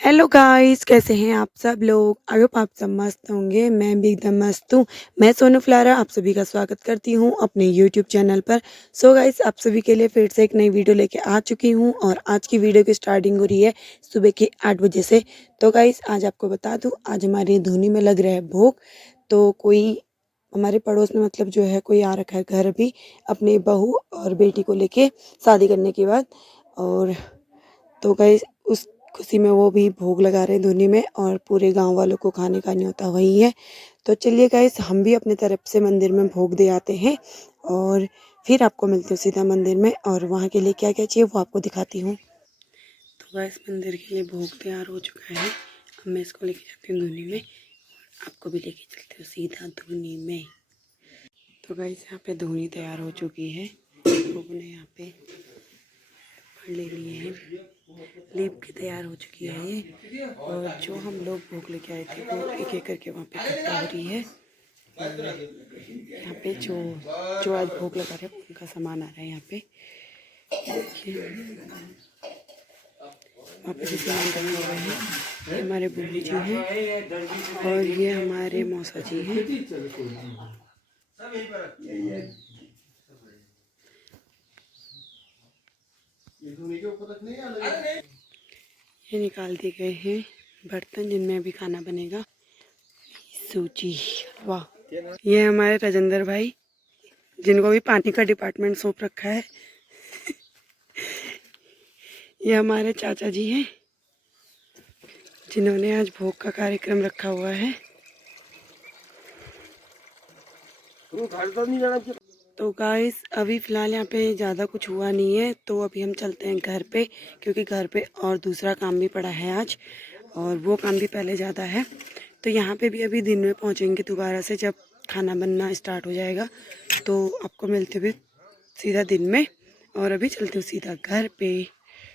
Hello guys, कैसे हैं आप सब लोग। आई होप आप सब मस्त होंगे। मैं भी एकदम मस्त हूँ। मैं सोनू फ्लारा आप सभी का स्वागत करती हूँ अपने यूट्यूब चैनल पर। सो गाइस, आप सभी के लिए फिर से एक नई वीडियो लेके आ चुकी हूँ और आज की वीडियो की स्टार्टिंग हो रही है सुबह के 8 बजे से। तो गाइस, आज आपको बता दूँ, आज हमारे धुनी में लग रहा है भोग। तो कोई हमारे पड़ोस में मतलब जो है कोई आ रखा है घर भी अपनी बहू और बेटी को लेके शादी करने के बाद। और तो गाइस, उस खुशी में वो भी भोग लगा रहे हैं धुनी में और पूरे गांव वालों को खाने का न्योता वही है। तो चलिए गाइस, हम भी अपनी तरफ से मंदिर में भोग दे आते हैं और फिर आपको मिलते हैं सीधा मंदिर में और वहाँ के लिए क्या क्या चाहिए वो आपको दिखाती हूँ। तो गाइस, मंदिर के लिए भोग तैयार हो चुका है। अब मैं इसको लेके जाती हूँ धुनी में और आपको भी लेके चलती हूँ सीधा धुनी में। तो गाइस, यहाँ पे धुनी तैयार हो चुकी है। लोगों ने यहाँ पे ले लिए हैं, लीप की तैयार हो चुकी है ये। और जो हम लोग भोग लेके आए थे वो एक एक करके वहाँ पे इकट्ठा हो रही है। यहाँ पे जो आज भोग लगा रहे हैं उनका सामान आ रहा है यहाँ पे। देखिए वहाँ पे भी सामान रखा हुआ है। ये हमारे बुल्लू जी हैं और ये हमारे मौसा जी हैं। ये निकाल दिए गए हैं बर्तन जिनमें अभी खाना बनेगा। सूची, वाह। ये हमारे राजेंद्र भाई जिनको भी पानी का डिपार्टमेंट सौंप रखा है। ये हमारे चाचा जी हैं जिन्होंने आज भोग का कार्यक्रम रखा हुआ है। तो गाइस, अभी फ़िलहाल यहाँ पे ज़्यादा कुछ हुआ नहीं है तो अभी हम चलते हैं घर पे, क्योंकि घर पे और दूसरा काम भी पड़ा है आज और वो काम भी पहले ज़्यादा है। तो यहाँ पे भी अभी दिन में पहुँचेंगे दोबारा से, जब खाना बनना स्टार्ट हो जाएगा तो आपको मिलते हुए सीधा दिन में। और अभी चलते हूँ सीधा घर पे।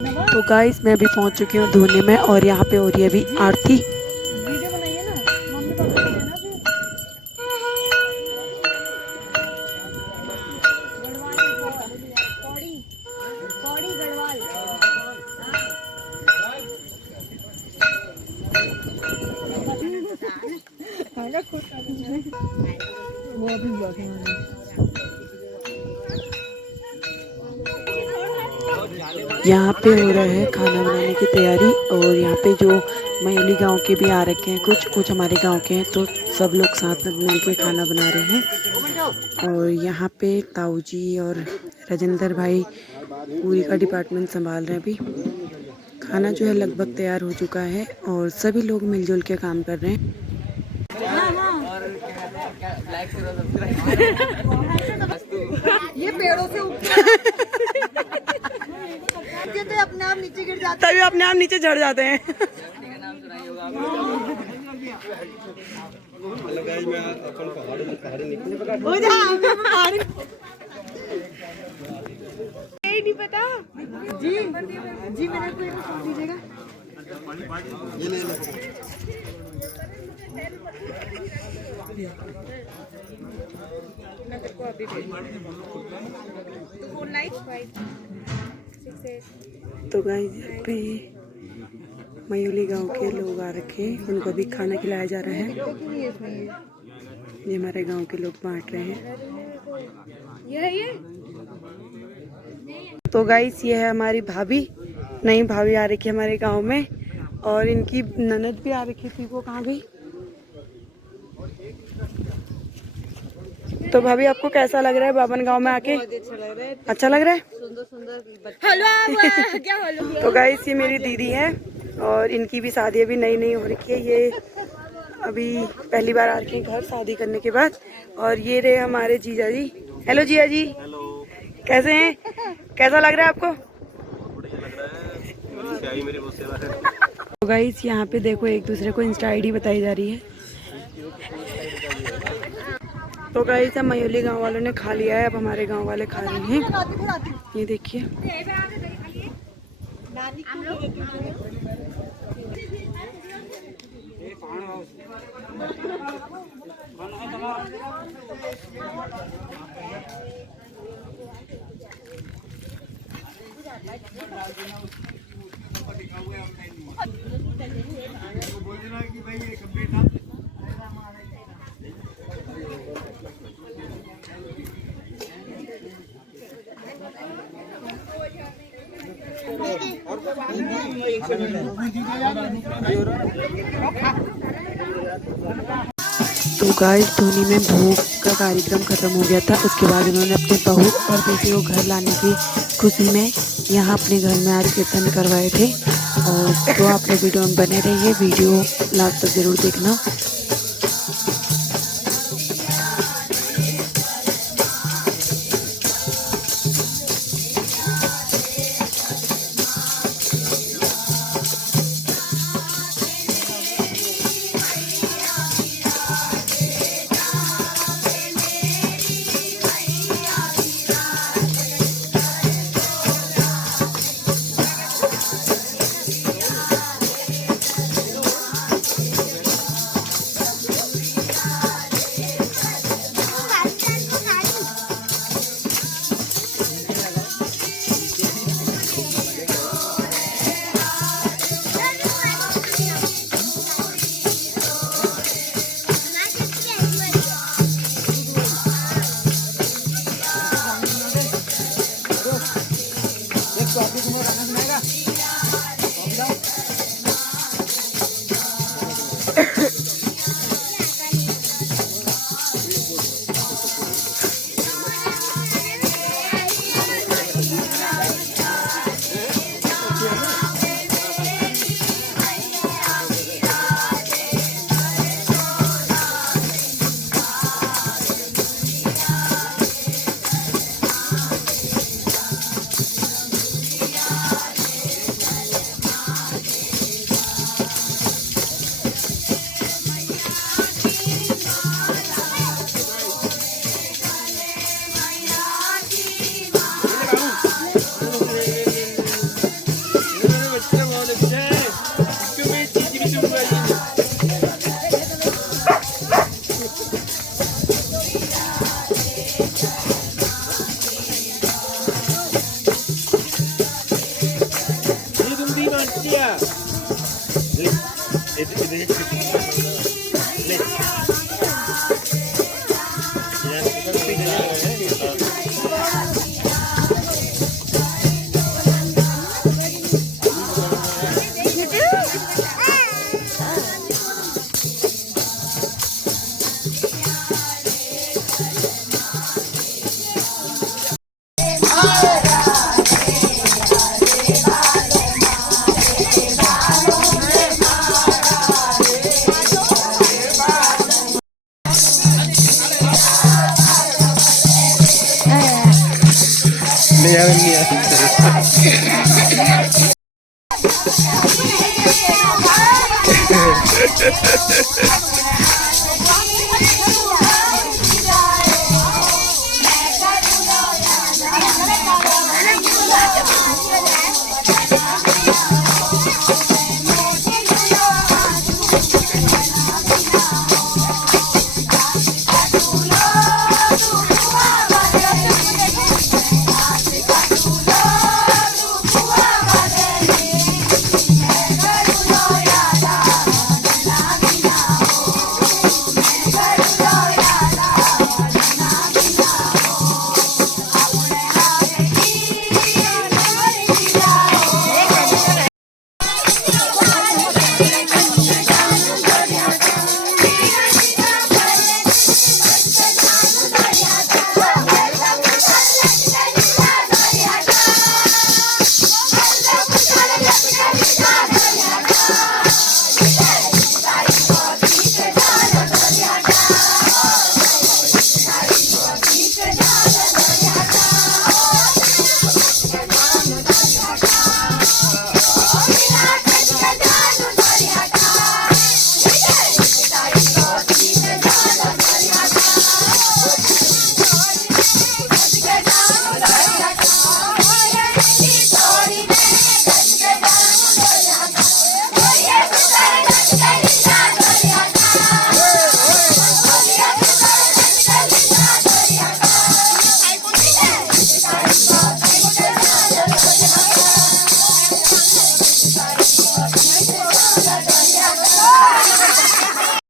तो गाइस, मैं अभी पहुँच चुकी हूँ धुनी में और यहाँ पे हो रही है अभी आरती। यहाँ पे हो रहा है खाना बनाने की तैयारी और यहाँ पे जो मयूली गांव के भी आ रखे हैं, कुछ हमारे गांव के हैं, तो सब लोग साथ में मिल के खाना बना रहे हैं। और यहाँ पे ताऊ जी और राजेंद्र भाई पूरी का डिपार्टमेंट संभाल रहे हैं। अभी खाना जो है लगभग तैयार हो चुका है और सभी लोग मिलजुल के काम कर रहे हैं। ये पेड़ों से तो अपने आप नीचे गिर जाते तभी अपने आप नीचे झड़ जाते हैं। नहीं पता जी जी मेरे को एक फोन दीजिएगा। मैं तेरे को अभी तो फोन लाइक 5 6 तो गाइस, यहाँ पे मयूली गांव के लोग आ रखे हैं, उनको भी खाना खिलाया जा रहा है। ये हमारे गांव के लोग बांट रहे हैं। ये तो गाइस, ये है हमारी भाभी, नई भाभी आ रखी है हमारे गांव में और इनकी ननद भी आ रखी थी। वो कहाँ गई? तो भाभी, आपको कैसा लग रहा है बाबन गांव में आके? अच्छा लग रहा है। सुंदर सुंदर क्या हलवा। तो गाइस, ये मेरी दीदी है और इनकी भी शादी अभी नई नई हो रखी है। ये अभी पहली बार आ रखे हैं घर शादी करने के बाद। और ये रहे हमारे जीजा जी। हेलो जीजा जी। हेलो। कैसे हैं? कैसा लग रहा है आपको? बढ़िया लग रहा है। मेरी बहुत सेवा है। तो गाइस, यहाँ पे देखो एक दूसरे को इंस्टा आईडी बताई जा रही है। तो गाइस, अब मयूली गांव वालों ने खा लिया है, अब हमारे गांव वाले खा रहे हैं। ये देखिए। तो गाइस धोनी में भोग का कार्यक्रम खत्म हो गया था। उसके बाद उन्होंने अपने बहू और बेटे को घर लाने की खुशी में यहाँ अपने घर में आज कीर्तन करवाए थे। और तो आप लोग वीडियो में बने रहिए, वीडियो लास्ट तक जरूर देखना।